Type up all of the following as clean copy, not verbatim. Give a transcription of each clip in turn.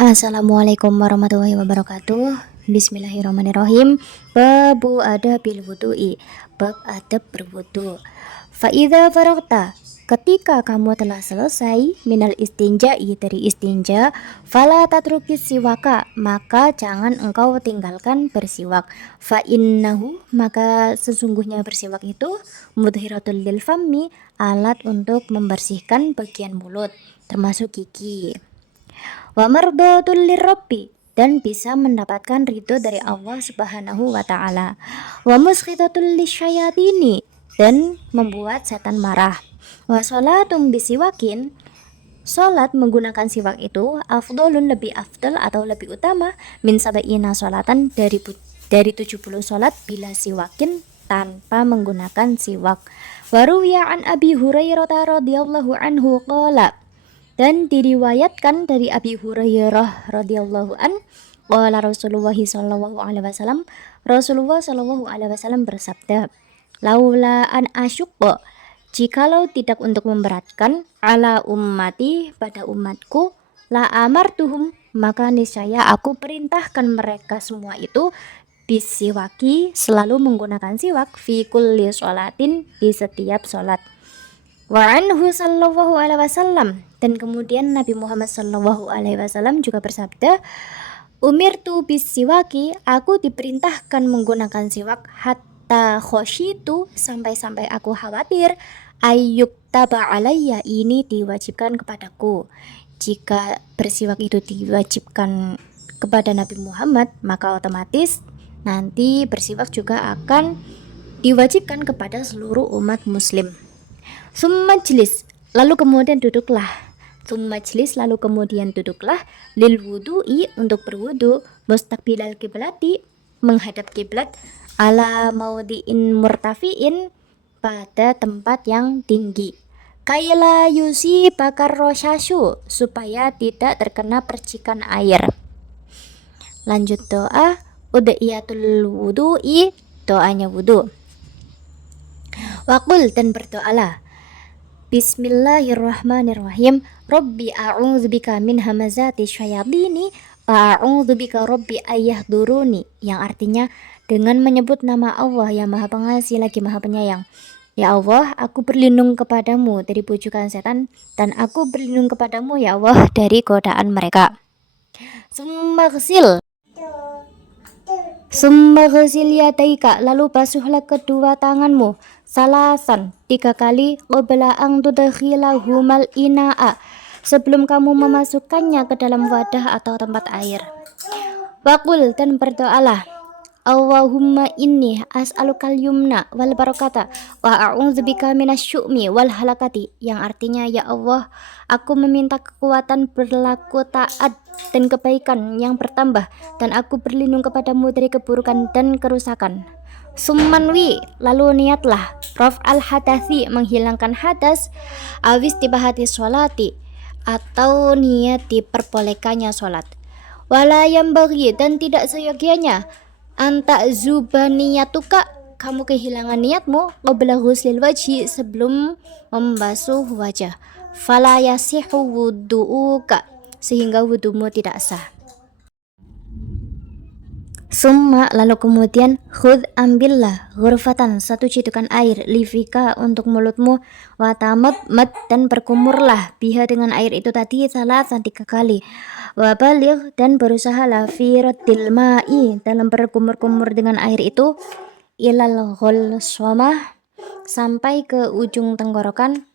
Assalamualaikum warahmatullahi wabarakatuh. Bismillahirrahmanirrahim. Babu adabil wudu'i. Bab adab berwudu. Fa'idha faragta, ketika kamu telah selesai minal istinja'i, dari istinja, fala tatrukis siwaka, maka jangan engkau tinggalkan bersiwak. Fa'innahu, maka sesungguhnya bersiwak itu mudhiratul lil fammi, alat untuk membersihkan bagian mulut termasuk gigi. Wa mardatul lirabbi, dan bisa mendapatkan ridho dari Allah Subhanahu wa taala. Wa muskhitatul lisyayatini, dan membuat setan marah. Wa sholatum bisiwakin, salat menggunakan siwak itu afdolun, lebih afdal atau lebih utama, min sabaina sholatan, dari 70 salat bila siwakin, tanpa menggunakan siwak. Waruwiya an Abi Hurairah radhiyallahu anhu qala, dan diriwayatkan dari Abi Hurairah radhiyallahu an, qala Rasulullah sallallahu alaihi wasallam, Rasulullah sallallahu alaihi wasallam bersabda, laula an asyqa, jikalau tidak untuk memberatkan, ala ummati, pada umatku, la amartuhum, maka niscaya aku perintahkan mereka semua itu bisiwaki, selalu menggunakan siwak, fi kulli sholatin, di setiap sholat. Wa anhu sallallahu alaihi wasallam, dan kemudian Nabi Muhammad sallallahu alaihi wasallam juga bersabda, umirtu bisiwaki, aku diperintahkan menggunakan siwak, hatta khosyitu, sampai-sampai aku khawatir, ayyuk taba alayya, ini diwajibkan kepadaku. Jika bersiwak itu diwajibkan kepada Nabi Muhammad, maka otomatis nanti bersiwak juga akan diwajibkan kepada seluruh umat muslim. Summajlis, lalu kemudian duduklah. Summajlis, lalu kemudian duduklah, lil wudu'i, untuk berwudu, mustaqbilal kiblati, menghadap kiblat, ala maudhi'in murtafi'in, pada tempat yang tinggi. Kaila yusi bakar rosyashu, supaya tidak terkena percikan air. Lanjut doa, udhiyatul wudu'i, doanya wudu. Waqul, dan berdoalah, Bismillahirrahmanirrahim. Rabbi a'udzubika min hamazati syayatini wa a'udzubika rabbi ayyahduruni, yang artinya dengan menyebut nama Allah yang Maha Pengasih lagi Maha Penyayang. Ya Allah, aku berlindung kepadamu dari bujukan setan, dan aku berlindung kepadamu ya Allah dari godaan mereka. Summa ghsil yadaika, lalu basuhlah kedua tanganmu, salasan, 3 kali, qabla ang tudkhilahumal ina'a, sebelum kamu memasukkannya ke dalam wadah atau tempat air. Waqul, dan berdoalah, Allahumma inni as'alukal yumna wal barakata wa a'udzubika minasyu'mi wal halakati, yang artinya ya Allah, aku meminta kekuatan berlaku taat dan kebaikan yang bertambah, dan aku berlindung kepadamu dari keburukan dan kerusakan. Summanwi, lalu niatlah, raf'al hadasi, menghilangkan hadas, awis tibahati sholati, atau niat diperbolehkannya sholat. Wala yambaghi, dan tidak seyogianya, anta zubaniyatuka, kamu kehilangan niatmu, qabla ghuslil wajhi, sebelum membasuh wajah, fala yasihu wudu'uka, sehingga wudumu tidak sah. Summa, lalu kemudian, khudh, ambillah, ghurfatan, 1 citukan air, lifika, untuk mulutmu, watamat mat, dan berkumurlah, biha, dengan air itu tadi, salasan, 3 kali, wabaligh, dan berusahalah, fi raddil ma'i, dalam berkumur-kumur dengan air itu, ilal ghulsomah, sampai ke ujung tenggorokan,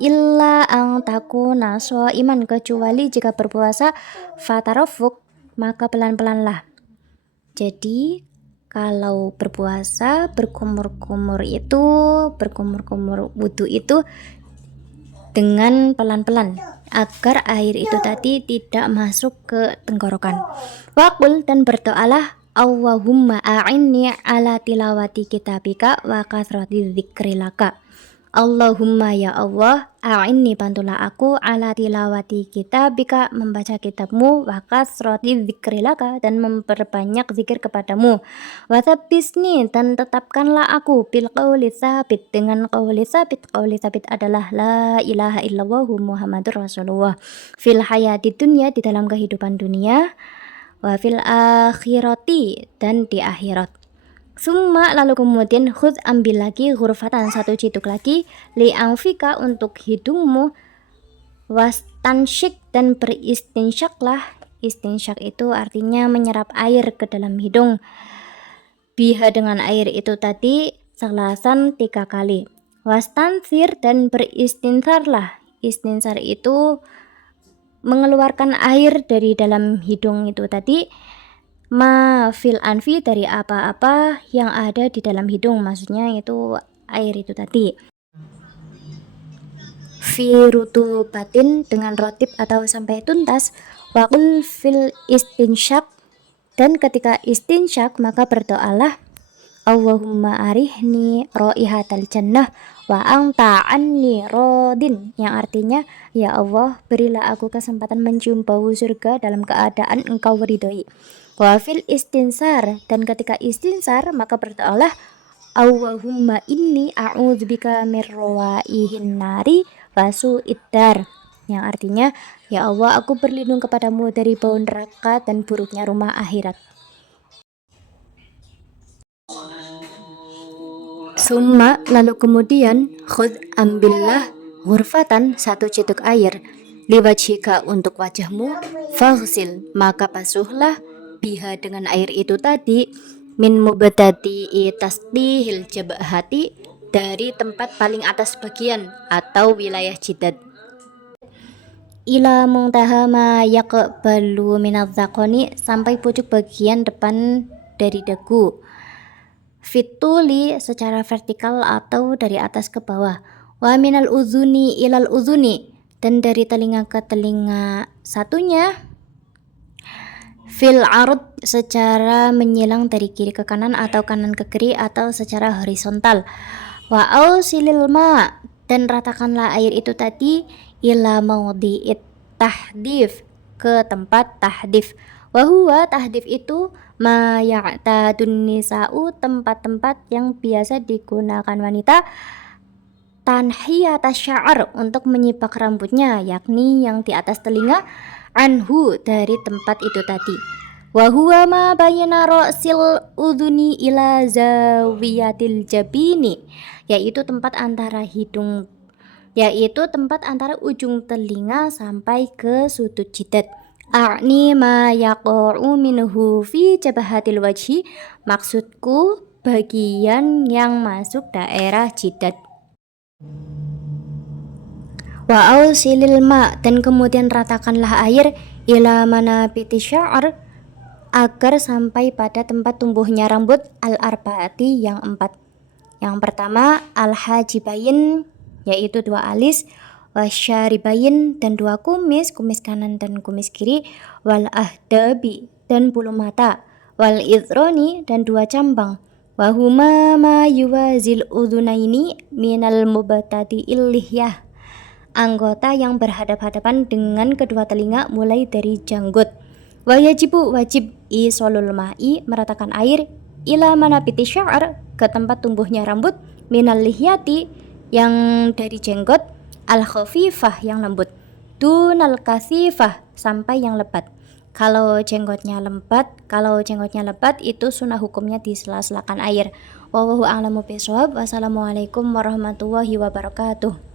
illa ang takuna iman, kecuali jika berpuasa, fatarafuk, maka pelan-pelanlah. Jadi kalau berpuasa, berkumur-kumur wudu itu dengan pelan-pelan, agar air itu tadi tidak masuk ke tenggorokan. Waqul, dan berdoalah, Allahumma a'inni ala tilawati kitabika wa kathrati dzikrilaka, Allahumma ya Allah, a'inni bantulah aku ala tilawati kitabika membaca kitabmu wa kasrati dzikrilaka dan memperbanyak zikir kepadamu. Wa tsabbisni dan tetapkanlah aku bil qauli tsabit dengan qauli tsabit. Qauli tsabit adalah la ilaha illallah Muhammadur Rasulullah. Fil hayati dunya di dalam kehidupan dunia, wa fil akhirati dan di akhirat. Summa lalu kemudian khud ambil lagi ghurfatan satu ciduk lagi li anfika untuk hidungmu wastansyik dan beristinsyaklah. Istinsyak itu artinya menyerap air ke dalam hidung. Biha dengan air itu tadi selasan 3 kali. Wastansir dan beristinsarlah. Istinsar itu mengeluarkan air dari dalam hidung itu tadi. Ma fil anfi dari apa-apa yang ada di dalam hidung, maksudnya itu air itu tadi. Fi rutubatin dengan rotib atau sampai tuntas. Waqul fil istinsyak dan ketika istinsyak maka berdoalah Allahumma arihni raihatal jannah wa anta anni rodin, yang artinya ya Allah berilah aku kesempatan mencium bau surga dalam keadaan engkau ridhoi. Wa fil istinsar dan ketika istinsar maka berdoalah Allahumma inni a'udzubika mir rawaihin nari wasu iddar, yang artinya ya Allah aku berlindung kepadamu dari bau neraka dan buruknya rumah akhirat. Summa lalu kemudian khud ambillah ghurfatan satu ciduk air liwajhika untuk wajahmu faghsil maka basuhlah biha dengan air itu tadi min mubtadi tasdihil jabhati dari tempat paling atas bagian atau wilayah jidat ila muntaha ma yaqbalu minadz-dzaqani sampai pucuk bagian depan dari dagu. Fituli secara vertikal atau dari atas ke bawah. Wa minal uzuni ilal uzuni dan dari telinga ke telinga satunya. Fil arud secara menyilang dari kiri ke kanan atau kanan ke kiri atau secara horizontal. Wa ausilil ma dan ratakanlah air itu tadi ila maudhi'it tahdif ke tempat tahdif. Wa huwa tahdif itu ma ya'tadun nisa'u tempat-tempat yang biasa digunakan wanita tanhiyat sya'ar untuk menyipak rambutnya, yakni yang di atas telinga anhu dari tempat itu tadi. Wa huwa ma bayna ra'sil udhuni ila zawiyatil jabini, yaitu tempat antara ujung telinga sampai ke sudut jidat. A'ni ma yaqa'u minhu fi jabhatil wajhi, maksudku bagian yang masuk daerah jidat. Wa ausilil ma dan kemudian ratakanlah air ila manabiti sya'ar agar sampai pada tempat tumbuhnya rambut al-arba'ati yang 4. Yang pertama al-hajibain yaitu 2 alis, wasyaribain dan 2 kumis kanan dan kumis kiri, wal ahdabi dan bulu mata, wal idroni dan 2 cambang, wahuma ma yuwazil udhunaini minal mubtadi'il lihyah, anggota yang berhadap-hadapan dengan kedua telinga mulai dari janggut. Wayajibu wajib isolul ma'i meratakan air ila manabiti sya'ar ke tempat tumbuhnya rambut minal lihyati yang dari jenggot al-khafifah yang lembut dunal kasifah sampai yang lebat. Kalau jenggotnya lebat itu sunnah hukumnya disela-selakan air. Wallahu a'lamu bishawab. Wassalamualaikum warahmatullahi wabarakatuh.